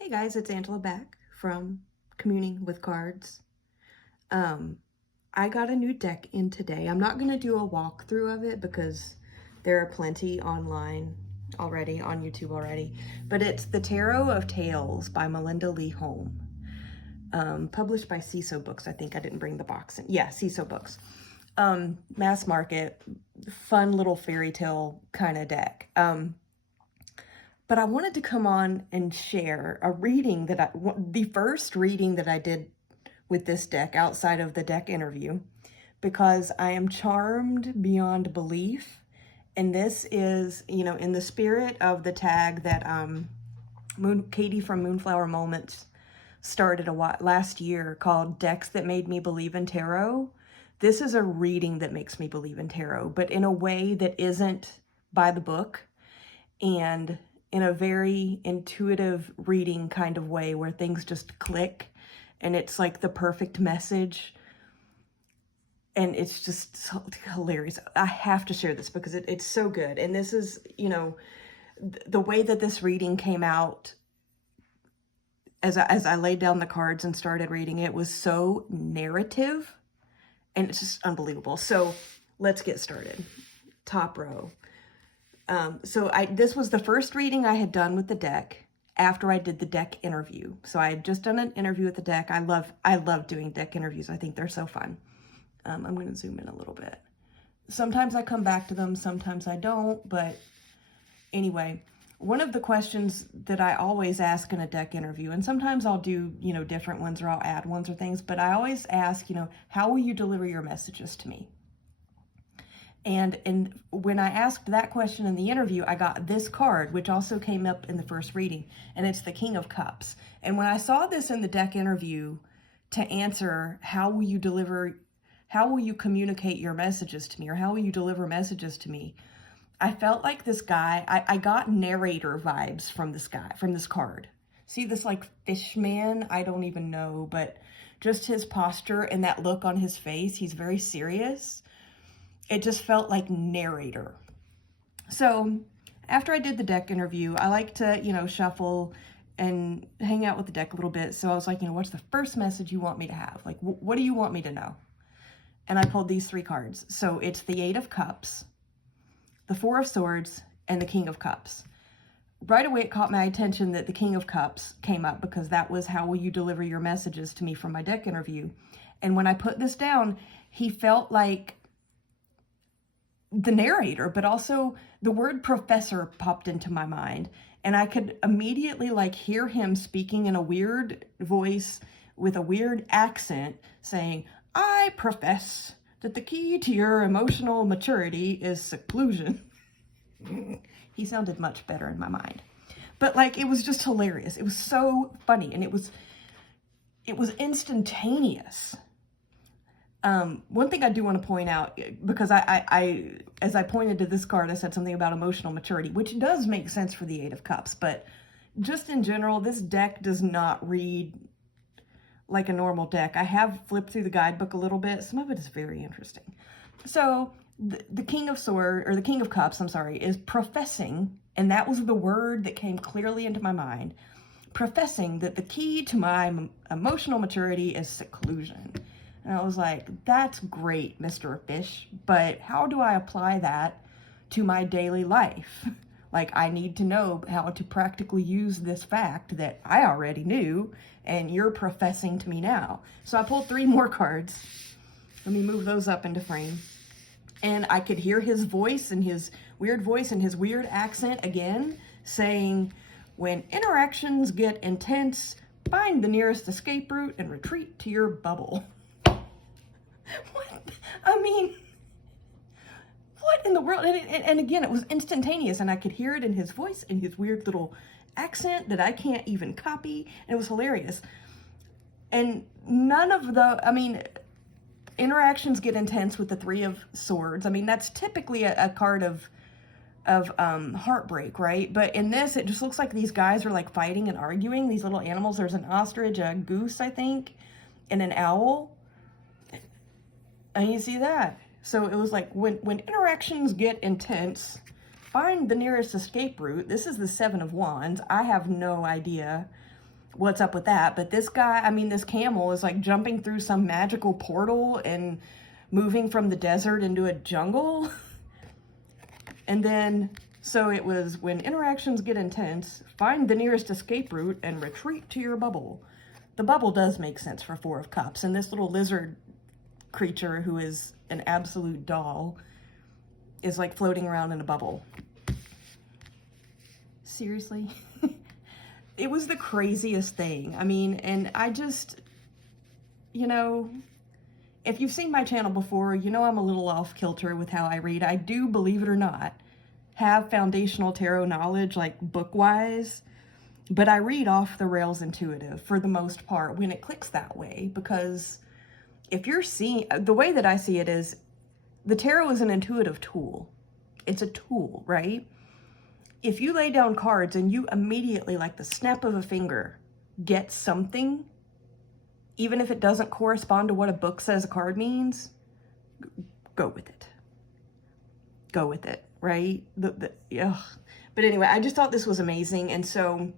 Hey guys, it's Angela back from Communing with Cards. I got a new deck in today. I'm not going to do a walkthrough of it because there are plenty online already, on YouTube already, but it's The Tarot of Tales by Melinda Lee Holm. Published by CISO Books. I think I didn't bring the box in. Yeah, CISO Books. Mass market, fun little fairy tale kind of deck. But I wanted to come on and share a reading the first reading that I did with this deck outside of the deck interview, because I am charmed beyond belief. And this is, in the spirit of the tag that Katie from Moonflower Moments started last year called Decks That Made Me Believe in Tarot. This is a reading that makes me believe in tarot, but in a way that isn't by the book, and in a very intuitive reading kind of way where things just click and it's like the perfect message. And it's just so hilarious. I have to share this because it's so good. And this is, the way that this reading came out as I laid down the cards and started reading it was so narrative, and it's just unbelievable. So let's get started. Top row. This was the first reading I had done with the deck after I did the deck interview. So I had just done an interview with the deck. I love doing deck interviews. I think they're so fun. I'm going to zoom in a little bit. Sometimes I come back to them, sometimes I don't, but anyway, one of the questions that I always ask in a deck interview, and sometimes I'll do, different ones, or I'll add ones or things, but I always ask, how will you deliver your messages to me? And when I asked that question in the interview, I got this card, which also came up in the first reading, and it's the King of Cups. And when I saw this in the deck interview to answer, how will you communicate your messages to me, or how will you deliver messages to me? I felt like this guy, I got narrator vibes from this guy, from this card. See this like fish man? I don't even know, but just his posture and that look on his face, he's very serious. It just felt like narrator. So after I did the deck interview, I like to, shuffle and hang out with the deck a little bit. So I was like, what's the first message you want me to have? Like, what do you want me to know? And I pulled these three cards. So it's the Eight of Cups, the Four of Swords, and the King of Cups. Right away, it caught my attention that the King of Cups came up, because that was how will you deliver your messages to me from my deck interview. And when I put this down, he felt like the narrator, but also the word professor popped into my mind, and I could immediately hear him speaking in a weird voice with a weird accent saying, I profess that the key to your emotional maturity is seclusion. He sounded much better in my mind, but it was just hilarious. It was so funny, and it was instantaneous. One thing I do want to point out, because as I pointed to this card, I said something about emotional maturity, which does make sense for the Eight of Cups, but just in general, this deck does not read like a normal deck. I have flipped through the guidebook a little bit. Some of it is very interesting. So the King of Cups, is professing, and that was the word that came clearly into my mind, professing that the key to my emotional maturity is seclusion. And I was like, that's great, Mr. Fish, but how do I apply that to my daily life? I need to know how to practically use this fact that I already knew, and you're professing to me now. So I pulled three more cards. Let me move those up into frame. And I could hear his voice and his weird accent again, saying, when interactions get intense, find the nearest escape route and retreat to your bubble. What in the world? And again, it was instantaneous, and I could hear it in his voice, in his weird little accent that I can't even copy, and it was hilarious. And none of interactions get intense with the Three of Swords. That's typically a card of heartbreak, right? But in this, it just looks like these guys are fighting and arguing, these little animals. There's an ostrich, a goose, I think, and an owl. And you see that? So it was when interactions get intense, find the nearest escape route. This is the Seven of Wands. I have no idea what's up with that. But this guy, I mean, this camel is like jumping through some magical portal and moving from the desert into a jungle. And then, so it was, when interactions get intense, find the nearest escape route and retreat to your bubble. The bubble does make sense for Four of Cups. And this little lizard creature, who is an absolute doll, is like floating around in a bubble. Seriously? It was the craziest thing. I mean, and I just, you know, if you've seen my channel before, you know I'm a little off kilter with how I read. I do, believe it or not, have foundational tarot knowledge, like book-wise, but I read off the rails intuitive for the most part when it clicks that way, because if you're seeing, the way that I see it is, the tarot is an intuitive tool. It's a tool, right? If you lay down cards and you immediately, like the snap of a finger, get something, even if it doesn't correspond to what a book says a card means, go with it. Go with it, right? But anyway, I just thought this was amazing. And so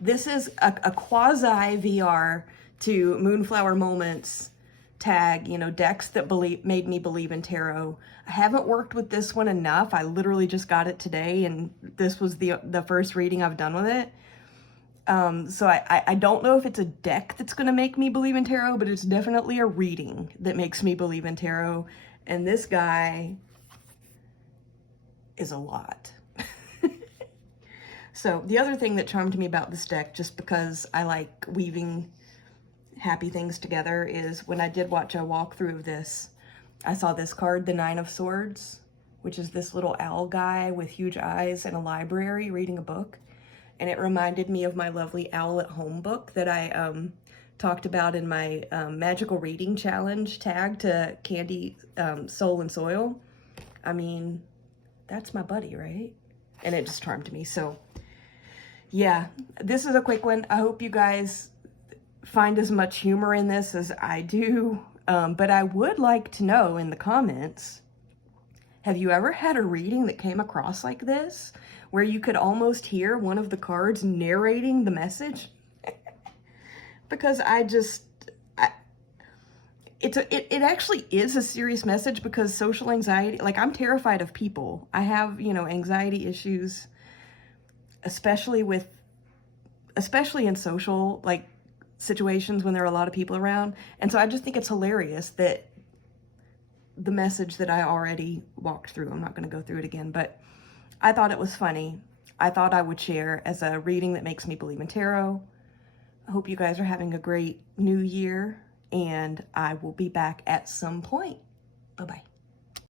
this is a quasi VR to Moonflower Moments tag, you know, decks that made me believe in tarot. I haven't worked with this one enough. I literally just got it today, and this was the first reading I've done with it. So I don't know if it's a deck that's going to make me believe in tarot, but it's definitely a reading that makes me believe in tarot. And this guy is a lot. So the other thing that charmed me about this deck, just because I like weaving happy things together, is when I did watch a walkthrough of this, I saw this card, the Nine of Swords, which is this little owl guy with huge eyes in a library reading a book. And it reminded me of my lovely Owl at Home book that I talked about in my Magical Reading Challenge tag to Candy, Soul and Soil. I mean, that's my buddy, right? And it just charmed me. So yeah, this is a quick one. I hope you guys find as much humor in this as I do. But I would like to know in the comments, have you ever had a reading that came across like this, where you could almost hear one of the cards narrating the message? Because it actually is a serious message, because social anxiety, like, I'm terrified of people. I have, you know, anxiety issues, especially in social, like, situations when there are a lot of people around. And so I just think it's hilarious that the message that I already walked through, I'm not going to go through it again, but I thought it was funny. I thought I would share as a reading that makes me believe in tarot. I hope you guys are having a great new year, and I will be back at some point. Bye-bye.